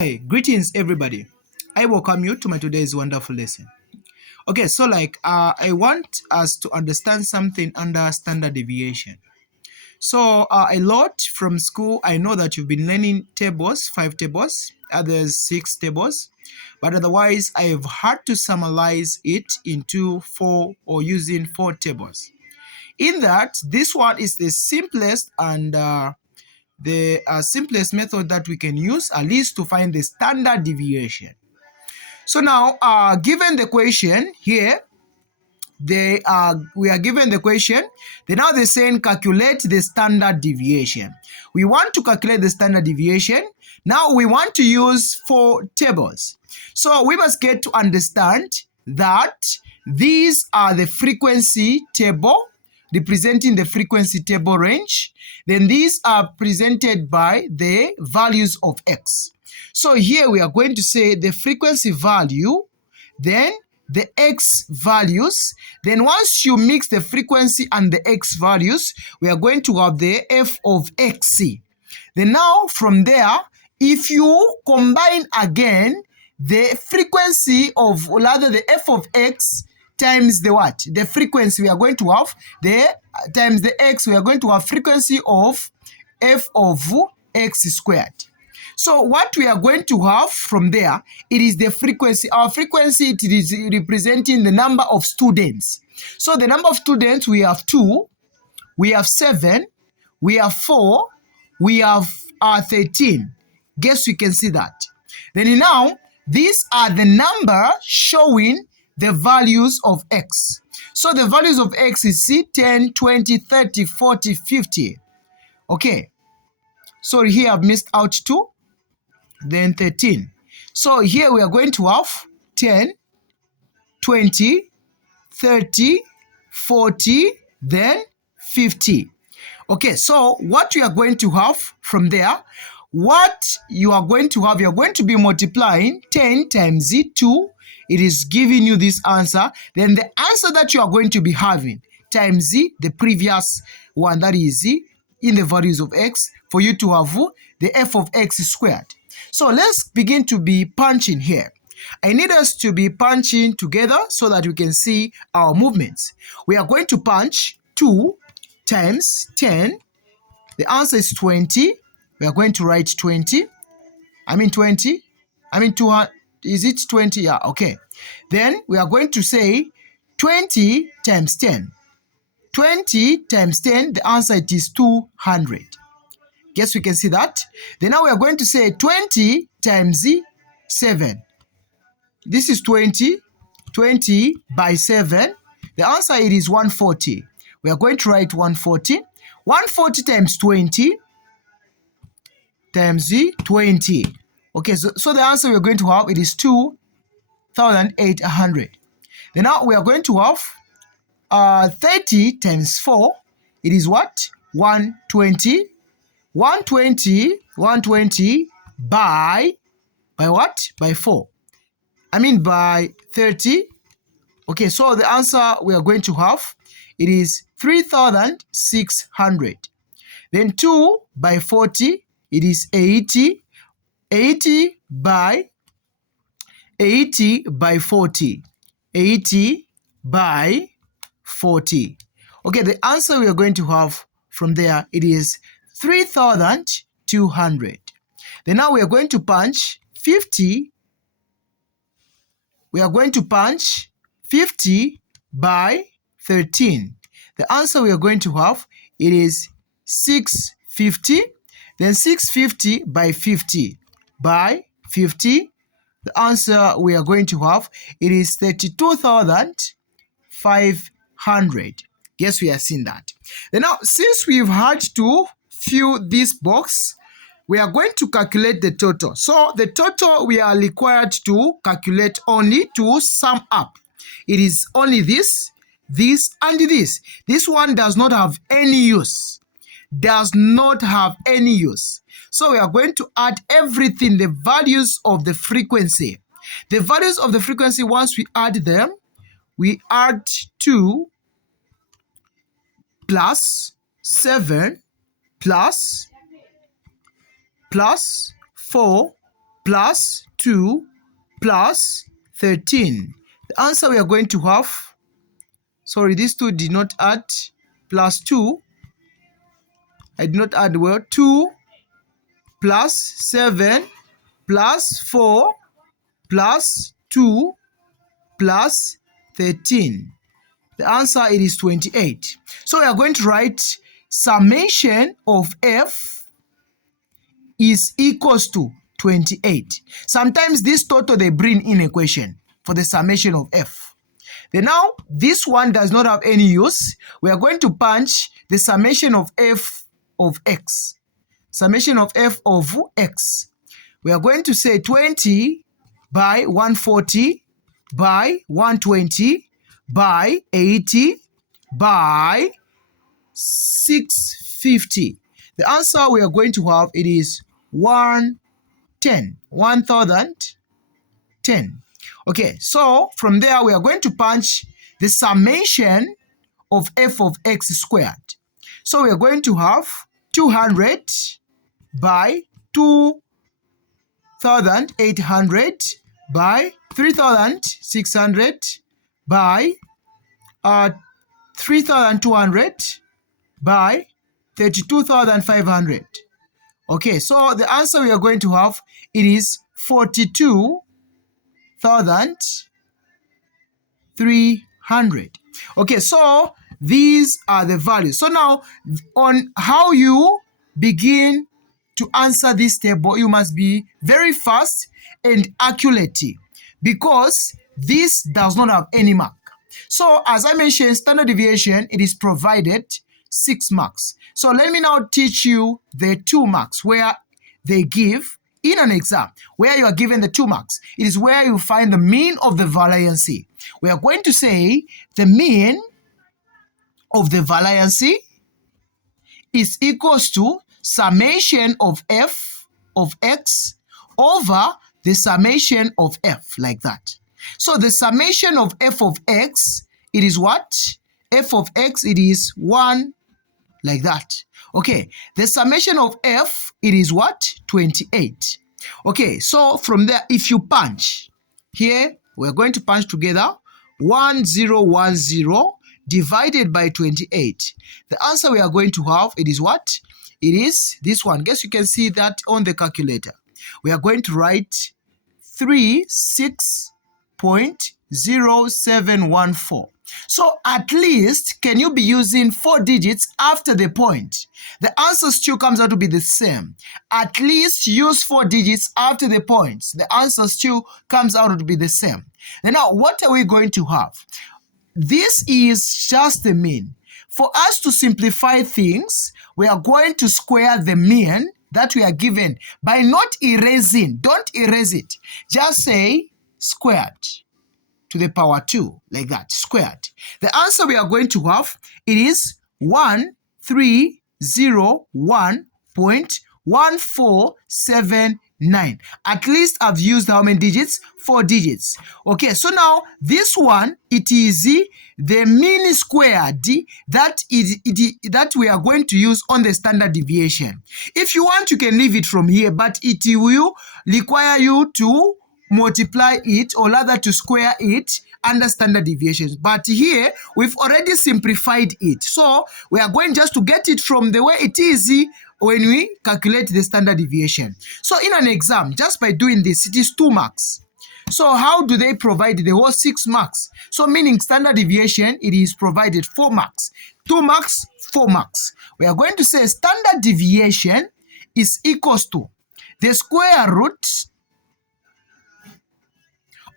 Hey, greetings everybody. I welcome you to my today's wonderful lesson. Okay, so I want us to understand something under standard deviation. So a lot from school, I know that you've been learning tables, 5 tables, others 6 tables, but otherwise I have had to summarize it into 4 or using 4 tables. In that, this one is the simplest and the simplest method that we can use at least to find the standard deviation. So now, given the question here, we are given the question. Now they're saying calculate the standard deviation. We want to calculate the standard deviation. Now we want to use 4 tables. So we must get to understand that these are the frequency table representing the frequency table range. Then these are presented by the values of x. So here we are going to say the frequency value, then the x values. Then once you mix the frequency and the x values, we are going to have the f of x. Then now from there, if you combine again the frequency of, rather the f of x times the what? The frequency, we are going to have the times the x, we are going to have frequency of f of x squared. So what we are going to have from there, it is the frequency. Our frequency, it is representing the number of students. So the number of students, we have 2, we have 7, we have 4, we have 13. Guess we can see that. Then now, these are the number showing the values of x. So the values of x is 10, 20, 30, 40, 50. Okay. Sorry, here I've missed out 2. Then 13. So here we are going to have 10, 20, 30, 40, then 50. Okay, so what we are going to have from there, what you are going to have, you are going to be multiplying 10 times 2. It is giving you this answer. Then the answer that you are going to be having times the previous one, that is in the values of x, for you to have the f of x squared. So let's begin to be punching here. I need us to be punching together so that we can see our movements. We are going to punch 2 times 10. The answer is 20. We are going to write 20. 20. 200. Is it 20? Yeah, okay. Then we are going to say 20 times 10. 20 times 10, the answer it is 200. Guess we can see that. Then now we are going to say 20 times 7. This is 20. 20 by 7. The answer it is 140. We are going to write 140. 140 times 20 times 20. Okay, so the answer we are going to have, it is 2,800. Then now we are going to have 30 times 4. It is what? 120. 120 by what? By 4. By 30. Okay, so the answer we are going to have, it is 3,600. Then 2 by 40, it is 80. 80 by 40. 80 by 40. Okay, the answer we are going to have from there, it is 3,200. Then now we are going to punch 50. We are going to punch 50 by 13. The answer we are going to have, it is 650. Then 650 by 50 by 50. The answer we are going to have, it is 32,500. Guess we have seen that. Then now, since we've had to fill this box, we are going to calculate the total. So the total we are required to calculate only to sum up. It is only this, this, and this. This one does not have any use. Does not have any use. So we are going to add everything, the values of the frequency. The values of the frequency, once we add them, we add 2 plus 7 plus 4 plus 2 plus 13. The answer we are going to have, sorry, these two did not add, plus 2, I did not add well, 2 plus 7 plus 4 plus 2 plus 13. The answer it is 28. So we are going to write summation of f is equals to 28. Sometimes this total they bring in a question for the summation of f. Then now this one does not have any use. We are going to punch the summation of f of x. Summation of f of x. We are going to say 20 by 140 by 120 by 80 by 650. The answer we are going to have, it is 1010. Okay, so from there we are going to punch the summation of f of x squared. So we are going to have 200 by 2,800 by 3,600 by 3,200 by 32,500. Okay, so the answer we are going to have, it is 42,300. Okay, so these are the values. So now on how you begin to answer this table, you must be very fast and accurate because this does not have any mark. So as I mentioned, standard deviation, it is provided 6 marks. So let me now teach you the 2 marks where they give in an exam, where you are given the 2 marks. It is where you find the mean of the variance. We are going to say the mean of the variance is equals to summation of f of x over the summation of f, like that. So the summation of f of x, it is what? F of x, it is 1, like that. Okay, the summation of f, it is what? 28. Okay, so from there, if you punch, here, we're going to punch together 1010 divided by 28. The answer we are going to have, it is what? It is this one. Guess you can see that on the calculator. We are going to write 36.0714. So at least, can you be using 4 digits after the point? The answer still comes out to be the same. At least use 4 digits after the points. The answer still comes out to be the same. And now, what are we going to have? This is just the mean. For us to simplify things, we are going to square the mean that we are given by not erasing. Don't erase it. Just say squared to the power 2, like that, squared. The answer we are going to have, it is 1301.1479. At least I've used how many digits? 4 digits. Okay, so now this one, it is the mean squared that we are going to use on the standard deviation. If you want, you can leave it from here, but it will require you to multiply it, or rather to square it under standard deviations. But here, we've already simplified it. So we are going just to get it from the way it is when we calculate the standard deviation. So in an exam, just by doing this, it is 2 marks. So how do they provide the whole 6 marks? So meaning standard deviation, it is provided 4 marks. 2 marks, 4 marks. We are going to say standard deviation is equals to the square root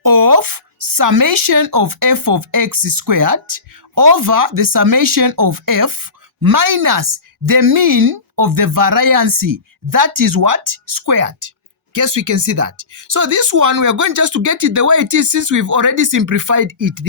of summation of f of x squared over the summation of f minus the mean of the variance, that is what? Squared. Guess we can see that. So this one, we are going just to get it the way it is, since we've already simplified it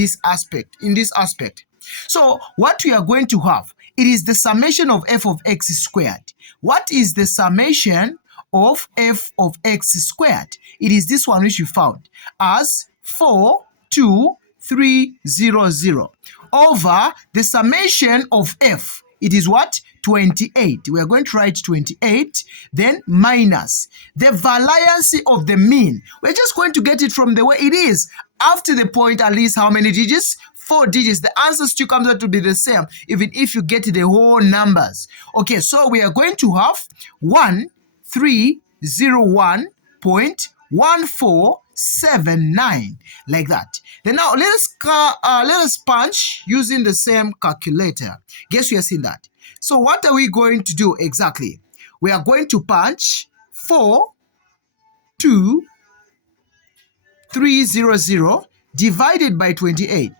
in this aspect. So what we are going to have, it is the summation of f of x squared. What is the summation of f of x squared? It is this one which you found as 42300 over the summation of f. It is what? 28. We are going to write 28, then minus the variance of the mean. We're just going to get it from the way it is. After the point, at least how many digits? 4 digits. The answer still comes out to be the same, even if you get the whole numbers. Okay, so we are going to have 1301.1479, like that. Then now let us punch using the same calculator. Guess we have seen that. So what are we going to do exactly? We are going to punch 42300 divided by 28.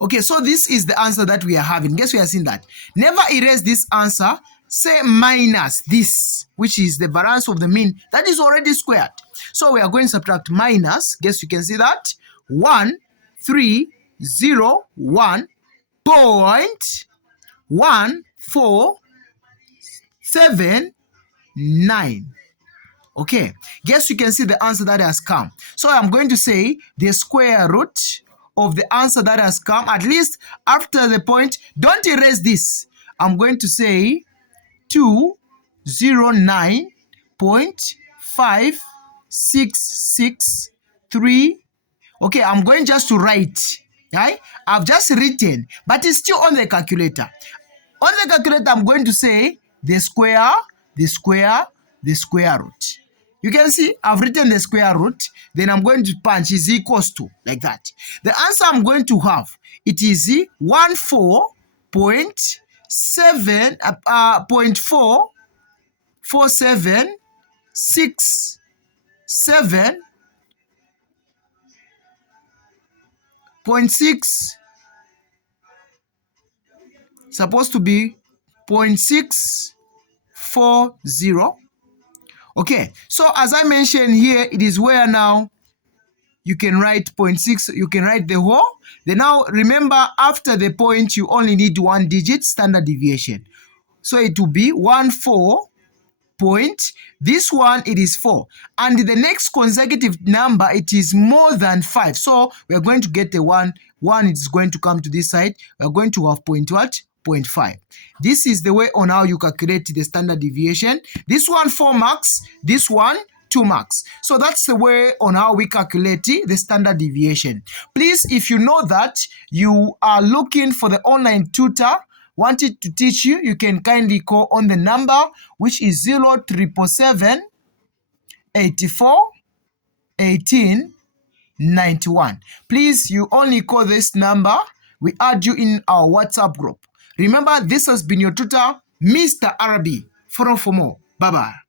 Okay, so this is the answer that we are having. Guess we have seen that. Never erase this answer. Say minus this, which is the variance of the mean. That is already squared. So we are going to subtract minus. Guess you can see that. 1301.1479. Okay, guess you can see the answer that has come. So I'm going to say the square root of the answer that has come, at least after the point. Don't erase this. I'm going to say 209.5663. Okay, I'm going just to write. Right? I've just written, but it's still on the calculator. On the calculator, I'm going to say the square root. You can see I've written the square root, then I'm going to punch is equals to, like that. The answer I'm going to have, it is 14.44767.6, supposed to be 0.640. Okay, so as I mentioned here, it is where now you can write 0.6, you can write the whole. Then now remember, after the point, you only need 1 digit standard deviation. So it will be 14 point. This one, it is 4. And the next consecutive number, it is more than 5. So we are going to get the 1. 1 is going to come to this side. We are going to have point what? 0.5. This is the way on how you calculate the standard deviation. This one 4 marks, this one 2 marks. So that's the way on how we calculate the standard deviation. Please, if you know that you are looking for the online tutor wanted to teach you, you can kindly call on the number which is 0777 84 18 91. Please, you only call this number. We add you in our WhatsApp group. Remember, this has been your tutor, Mr. Arabi. Follow for more. Bye-bye.